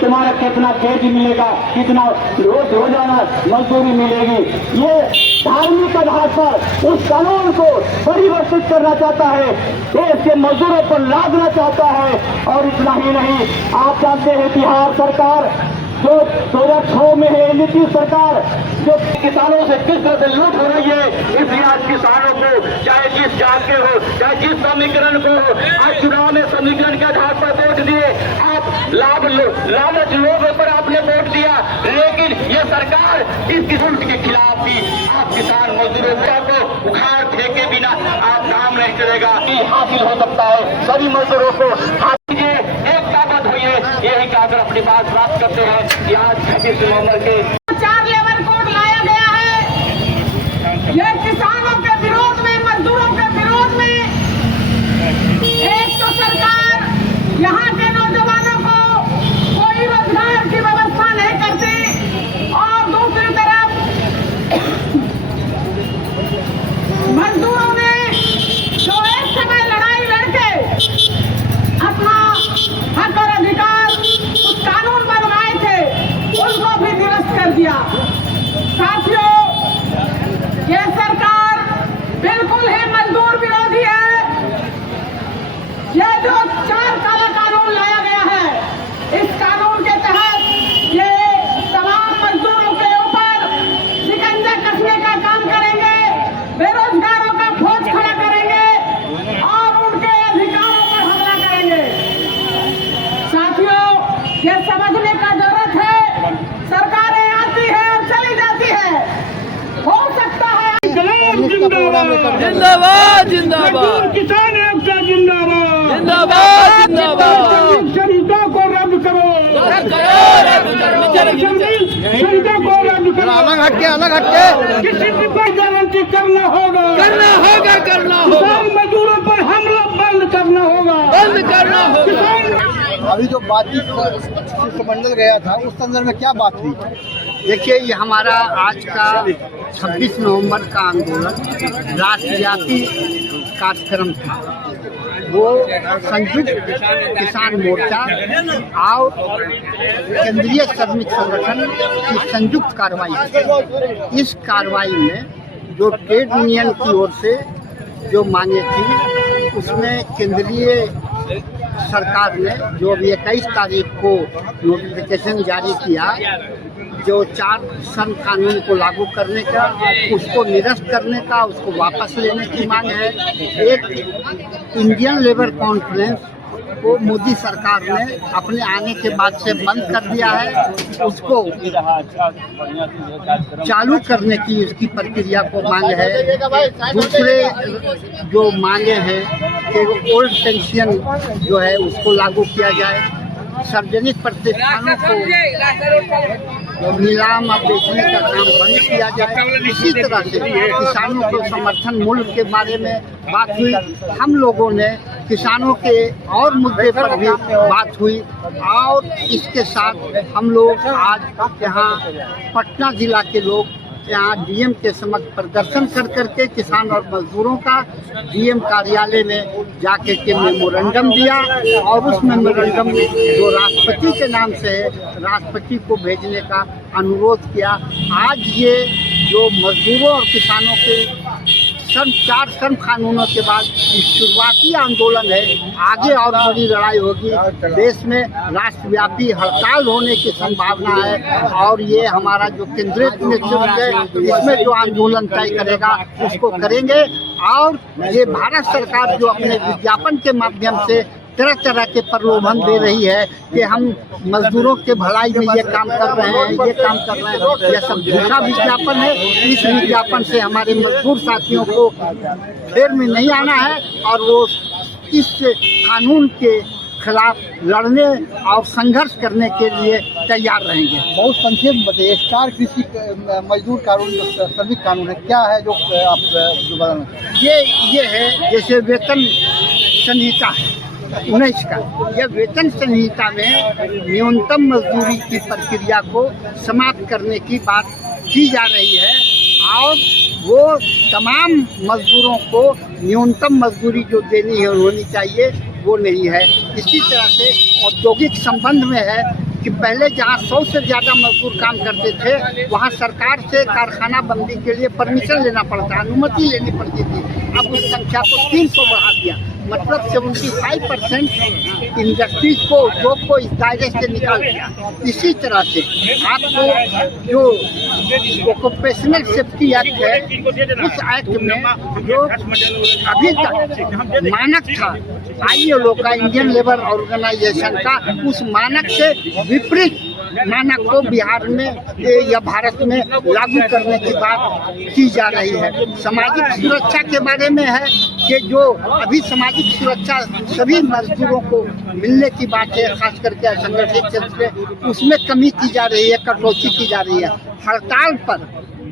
तुम्हारा कितना वेज मिलेगा, कितना रोजाना मजदूरी मिलेगी। ये धार्मिक आधार पर उस कानून को परिवर्तित करना चाहता है, देश के मजदूरों पर लादना चाहता है। और इतना ही नहीं, आप जानते हैं बिहार सरकार जो 2006 में है, नीतीश सरकार जो किसानों से किस तरह से लूट हो रही है, इसलिए आज किसानों को चाहे जिस जात के हो, चाहे जिस समीकरण को हो, आज चुनाव में समीकरण के आधार पर वोट दिए। आप लालच लोगों पर आपने वोट दिया, लेकिन ये सरकार इस किस्म के खिलाफ थी। आप किसान मजदूरों को उखाड़ फेंके बिना आप काम नहीं चलेगा कि हासिल हो सकता है। सभी मजदूरों को यही कहकर अपनी बात प्राप्त करते हैं कि आज 26 नवंबर के 4 लेबर कोड लाया गया है। ये किसानों के विरोध में, मजदूरों के विरोध में। एक तो सरकार यहाँ के नौजवानों को कोई रोजगार की व्यवस्था नहीं करती, और दूसरी तरफ मजदूरों ने जो एक समय लड़ाई लड़के अपना हक और अधिकार कानून बनवाए थे, उनको भी निरस्त कर दिया। साथियों, ये सरकार बिल्कुल ही मजदूर विरोधी है। ये जो 4 काला कानून लाया गया है, इस कानून के तहत ये तमाम मजदूरों के ऊपर शिकंजा कसने का काम करेंगे, बेरोजगारों का फौज खड़ा करेंगे और उनके अधिकारों पर हमला करेंगे। साथियों, ये समझने का जरूरत है। सरकारें आती है और चली जाती है, हो सकता है। जिंदाबाद जिंदाबाद, किसान एकता जिंदाबाद, जिंदाबाद जिंदाबाद। शरीकों को रद्द करो, शरीकों को रद्द करो। अलग हटके किसी की कोई गारंटी करना होगा, करना होगा किसान मजदूरों पर हमला बंद करना होगा। अभी जो बातचीत शिष्टमंडल गया था, उस संदर्भ में क्या बात हुई? देखिए, ये हमारा आज का 26 नवंबर का आंदोलन राष्ट्रव्यापी कार्यक्रम था। वो संयुक्त किसान मोर्चा और केंद्रीय श्रमिक संगठन की संयुक्त कार्रवाई। इस कार्रवाई में जो ट्रेड यूनियन की ओर से जो मांगे थी, उसमें केंद्रीय सरकार ने जो अभी 21 तारीख को नोटिफिकेशन जारी किया, जो 4 श्रम कानून को लागू करने का, उसको निरस्त करने का, उसको वापस लेने की मांग है। एक इंडियन लेबर कॉन्फ्रेंस को मोदी सरकार ने अपने आने के बाद से बंद कर दिया है, उसको चालू करने की उसकी प्रक्रिया को मांग है। दूसरे जो मांगे हैं कि ओल्ड पेंशन जो है उसको लागू किया जाए, सार्वजनिक प्रतिष्ठानों को नीलाम और बेचने का काम बंद किया जाए। इसी तरह से किसानों के समर्थन मूल्य के बारे में बात हुई। हम लोगों ने किसानों के और मुद्दे पर भी बात हुई, और इसके साथ हम लोग आज यहाँ पटना जिला के लोग यहाँ डीएम के समक्ष प्रदर्शन कर करके किसान और मजदूरों का डीएम कार्यालय में जाके के मेमोरेंडम दिया, और उस मेमोरेंडम जो राष्ट्रपति के नाम से है, राष्ट्रपति को भेजने का अनुरोध किया। आज ये जो मजदूरों और किसानों के 4 श्रम कानूनों के बाद शुरुआती आंदोलन है, आगे और बड़ी लड़ाई होगी। देश में राष्ट्रव्यापी हड़ताल होने की संभावना है, और ये हमारा जो केंद्रीय नेतृत्व है, इसमें जो आंदोलन तय करेगा उसको करेंगे। और ये भारत सरकार जो अपने विज्ञापन के माध्यम से तरह तरह के प्रलोभन दे रही है कि हम मजदूरों के भलाई में ये काम कर रहे हैं, ये काम कर रहे हैं, यह सब झूठा विज्ञापन है। इस विज्ञापन से हमारे मजदूर साथियों को फेर में नहीं आना है, और वो इस कानून के खिलाफ लड़ने और संघर्ष करने के लिए तैयार रहेंगे। बहुत संक्षेप में बताइए, 4 कृषि मजदूर कानून जो श्रमिक कानून है, क्या है जो आप जो बताना? ये है, जैसे वेतन संहिता है 19 का, यह वेतन संहिता में न्यूनतम मजदूरी की प्रक्रिया को समाप्त करने की बात की जा रही है, और वो तमाम मजदूरों को न्यूनतम मजदूरी जो देनी है होनी चाहिए वो नहीं है। इसी तरह से औद्योगिक संबंध में है कि पहले जहाँ 100 से ज़्यादा मजदूर काम करते थे वहाँ सरकार से कारखाना बंदी के लिए परमिशन लेना पड़ता, अनुमति लेनी पड़ती थी। अब उस संख्या को 300 बढ़ा दिया, मतलब 75% इंडस्ट्रीज को, उद्योग को इस दायरे से निकाल दिया। इसी तरह से आपको जो ऑक्यूपेशनल सेफ्टी एक्ट है, उस एक्ट में जो अभी तक मानक था ILO का, इंडियन लेबर ऑर्गेनाइजेशन का, उस मानक से विपरीत मानक को बिहार में या भारत में लागू करने की बात की जा रही है। सामाजिक सुरक्षा के बारे में है कि जो अभी सामाजिक सुरक्षा सभी मजदूरों को मिलने की बात है, खास करके असंगठित क्षेत्र में, उसमें कमी की जा रही है, कटौती की जा रही है। हड़ताल पर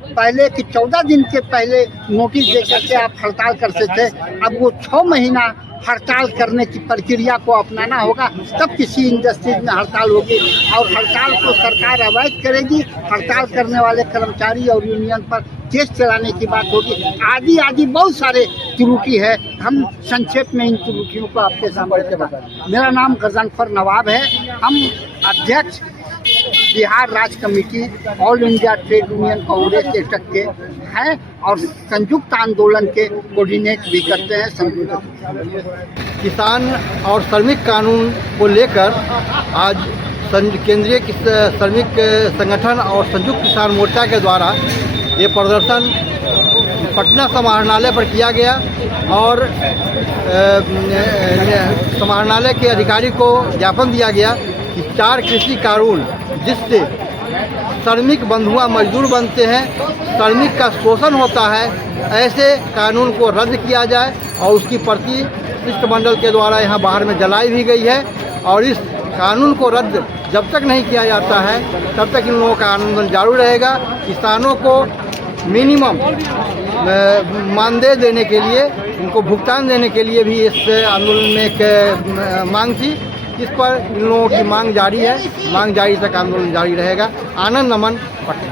पहले कि 14 दिन के पहले नोटिस दे करके आप हड़ताल करते थे, अब वो 6 महीना हड़ताल करने की प्रक्रिया को अपनाना होगा, तब किसी इंडस्ट्रीज में हड़ताल होगी। और हड़ताल को सरकार अवैध करेगी, हड़ताल करने वाले कर्मचारी और यूनियन पर केस चलाने की बात होगी। आदि बहुत सारे त्रुटि है। हम संक्षेप में इन त्रुटियों को आपके सामने बताएं। मेरा नाम गजनफर नवाब है। हम अध्यक्ष बिहार राज्य committee all India trade union Congress AITUC के हैं और संयुक्त आंदोलन के कोऑर्डिनेट भी करते हैं। संयुक्त किसान और श्रमिक कानून को लेकर आज केंद्रीय श्रमिक संगठन और संयुक्त किसान मोर्चा के द्वारा ये प्रदर्शन पटना समाहरणालय पर किया गया और समाहरणालय के अधिकारी को ज्ञापन दिया गया कि 4 कृषि कानून जिससे श्रमिक बंधुआ मजदूर बनते हैं, श्रमिक का शोषण होता है, ऐसे कानून को रद्द किया जाए और उसकी प्रति शिष्टमंडल के द्वारा यहाँ बाहर में जलाई भी गई है। और इस कानून को रद्द जब तक नहीं किया जाता है तब तक इन लोगों का आंदोलन जारी रहेगा। किसानों को मिनिमम मानदेय देने के लिए, इनको भुगतान देने के लिए भी इस आंदोलन में एक मांग थी। इस पर इन लोगों की मांग जारी है, मांग जारी तक आंदोलन जारी रहेगा। आनंद नमन, पटना।